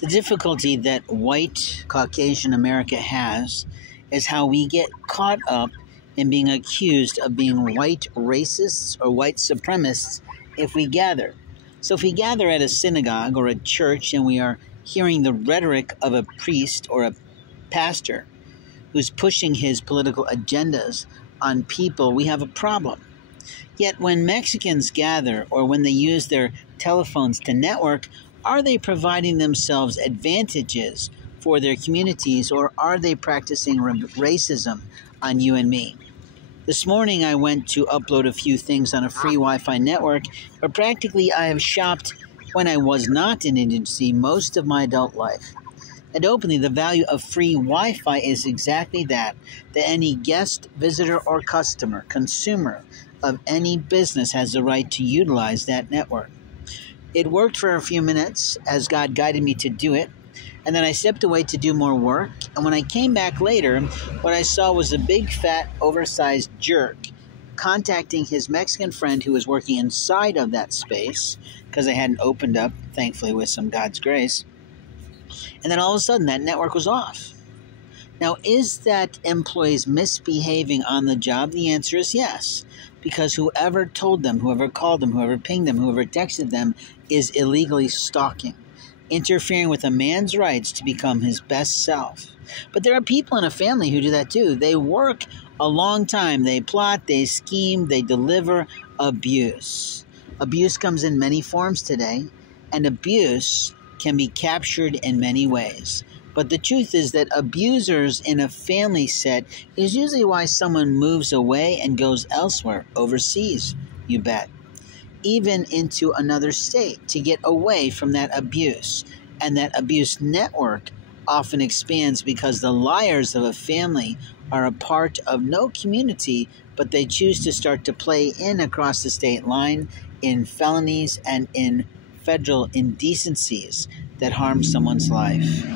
The difficulty that white Caucasian America has is how we get caught up in being accused of being white racists or white supremacists if we gather. So if we gather at a synagogue or a church and we are hearing the rhetoric of a priest or a pastor who's pushing his political agendas on people, we have a problem. Yet when Mexicans gather or when they use their telephones to network, are they providing themselves advantages for their communities, or are they practicing racism on you and me? This morning I went to upload a few things on a free Wi-Fi network, but practically I have shopped when I was not an agency most of my adult life. And openly, the value of free Wi-Fi is exactly that any guest, visitor, or customer, consumer of any business has the right to utilize that network. It worked for a few minutes as God guided me to do it, and then I stepped away to do more work, and when I came back later, what I saw was a big, fat, oversized jerk contacting his Mexican friend who was working inside of that space, because I hadn't opened up, thankfully with some God's grace, and then all of a sudden that network was off. Now, is that employees misbehaving on the job? The answer is yes, because whoever told them, whoever called them, whoever pinged them, whoever texted them is illegally stalking, interfering with a man's rights to become his best self. But there are people in a family who do that too. They work a long time. They plot, they scheme, they deliver abuse. Abuse comes in many forms today, and abuse can be captured in many ways. But the truth is that abusers in a family set is usually why someone moves away and goes elsewhere, overseas, you bet, even into another state to get away from that abuse. And that abuse network often expands because the liars of a family are a part of no community, but they choose to start to play in across the state line in felonies and in federal indecencies that harm someone's life.